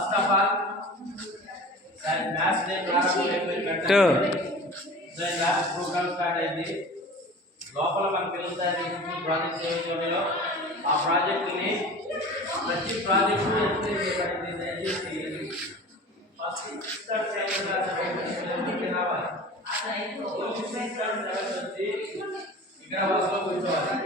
First of all maths day ప్రారంభమైపోయిందంటే so ఇలా program start అయింది. లోపల మన పిల్లల ప్రాజెక్ట్ చేయడంలో ఆ ప్రాజెక్టుని ప్రతి ప్రాజెక్టు దయచేసి ఫస్ట్ రావాలి. ఇక్కడ వస్తూ కూర్చోవాలి.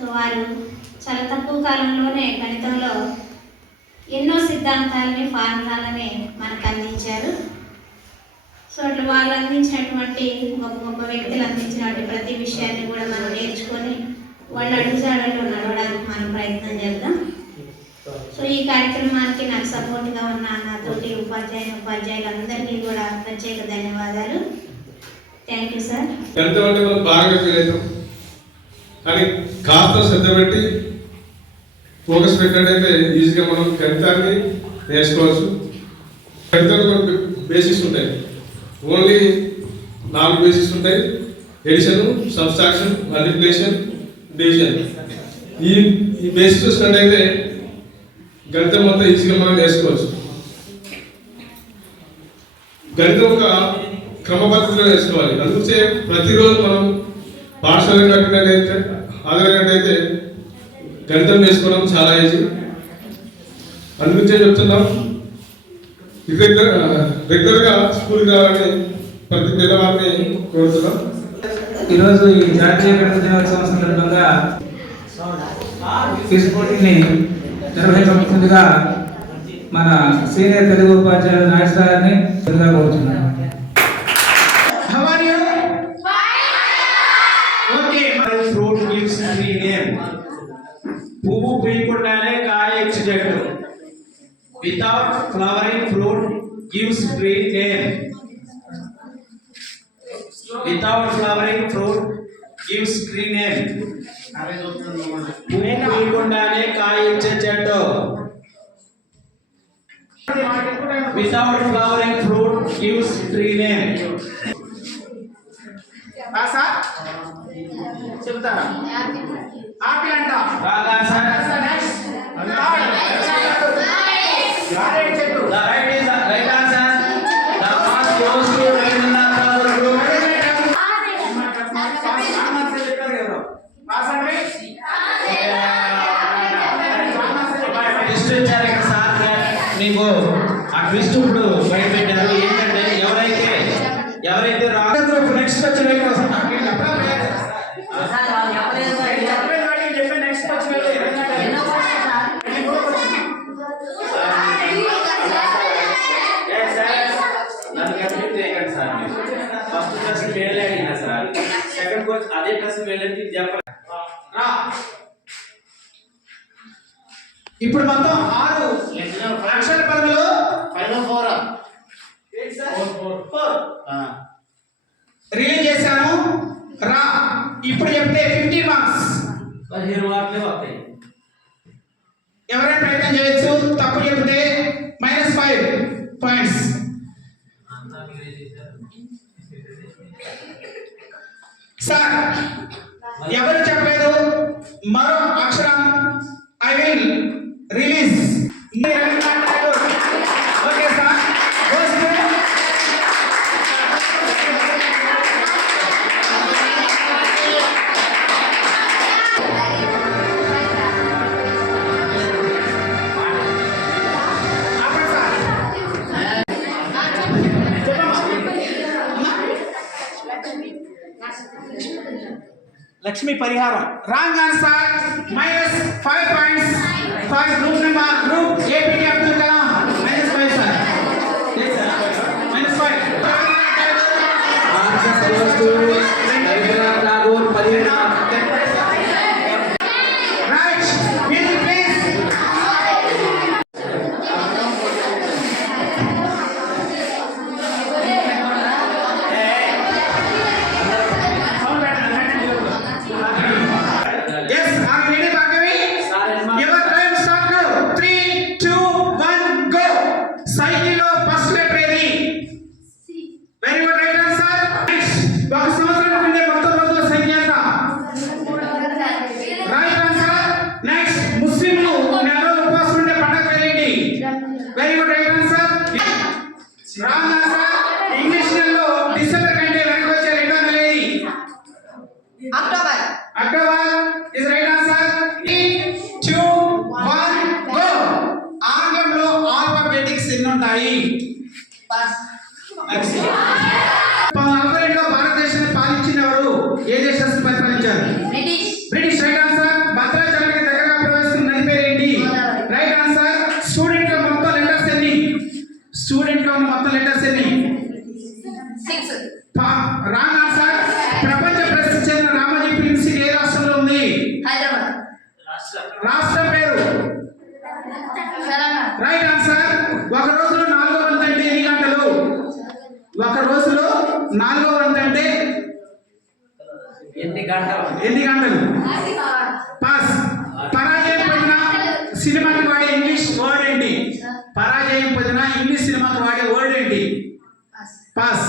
సో వారు చాలా తక్కువ కాలంలోనే గణితంలో ఎన్నో సిద్ధాంతాలని ఫార్ములాలని మనకు అందించారు. సో అట్లా వాళ్ళు అందించినటువంటి గొప్ప గొప్ప వ్యక్తులు అందించినటువంటి ప్రతి విషయాన్ని కూడా మనం నేర్చుకొని వాళ్ళ అడుగుజాడల్లో నడవడానికి మనం ప్రయత్నం చేద్దాం. సో ఈ కార్యక్రమానికి నాకు సపోర్ట్గా ఉన్న నాతోటి ఉపాధ్యాయులందరికీ కూడా ప్రత్యేక ధన్యవాదాలు. Thank you sir. గణితం అంటే మనం బాగా ఫీల్ అవుతాం, కానీ కాస్త శ్రద్ధ పెట్టి ఫోకస్ పెట్టినట్టయితే ఈజీగా మనం గణితాన్ని నేర్చుకోవచ్చు. గణితంలో బేసిక్స్ ఉంటాయి, ఓన్లీ 4 బేసిక్స్ ఉంటాయి: ఎడిషన్, సబ్స్ట్రాక్షన్, మల్టిప్లికేషన్, డివిజన్. ఈ బేసిక్స్ వచ్చినట్టయితే గణితం మొత్తం ఈజీగా మనం నేర్చుకోవచ్చు. గణితం ఒక క్రమ పద్ధతిలో నేర్చుకోవాలి. అందుకే ప్రతిరోజు మనం పాఠశాల ఆదరైనట్టయితే గణితం నేర్చుకోవడం చాలా ఈజీ. అందుకే చెప్తున్నాం, రెగ్యులర్గా స్కూల్కి రావాలని ప్రతి పిల్లవాడిని కోరుతున్నాం. ఈరోజు ఈ జాతీయ గణిత దినోత్సవం సందర్భంగా క్విజ్ పోటీని నిర్వహించవలసిందిగా మన సీనియర్ తెలుగు ఉపాధ్యాయులు నాయక్ గారిని తెలుగుగా కోరుతున్నాను. పువ్వు పీయకుండానే కాయ ఇచ్చు చెట్టు. Without flowering fruit gives tree name. Without flowering fruit gives tree name. పువ్వు పీయకుండానే కాయ ఇచ్చే చెట్టు. Without flowering fruit gives tree name. చెప్తారా? ఆపిల్ అంట. బాగా sir. The right is right answer. The path goes to right in the group. Twist ఇచ్చారు ఇక్కడ sir. మీకు ఆ ట్విస్ట్ ఇప్పుడు బయట పెట్టారు. ఏంటంటే ఎవరైతే నెక్స్ట్ వచ్చిన ఫస్ట్ క్లాస్ ఫెయిల్ అయినా సార్, సెకండ్ కోర్స్ అదే క్లాస్ ఫెయిల్ అయితే చెప్పరా. ఇప్పుడు మొత్తం 6 అక్షర పదములు రిలీజ్ చేశాను. రా ఇప్పుడు చెప్తే 50 మార్క్స్. 15 మార్కులే వస్తాయి. ఎవరైనా ప్రయత్నం చేయొచ్చు. తప్పు చెప్తే -5 పాయింట్స్. సార్ ఎవరు చెప్పలేదు మరో అక్షరం I will release. Okay sir. Lakshmi పరిహారం. Wrong answer. -5 points for group number group APT Abdul Kalam. -5 sir. -5. Answer goes to Rabindranath Tagore. 15 right. Will please. Yes, are you ready, Bhagya? రాష్ట్రం పేరు. Right answer. ఒక రోజులో 4వ వంతు అంటే ఎన్ని గంటలు? ఒక రోజులో 4వ వంతు అంటే ఎన్ని గంటలు? ఎన్ని గంటలు? పాస్. పరాజయం పొందిన సినిమాకి వాడే ఇంగ్లీష్ వర్డ్ ఏంటి? పరాజయం పొందిన ఇంగ్లీష్ సినిమాకి వాడే వర్డ్ ఏంటి? పాస్.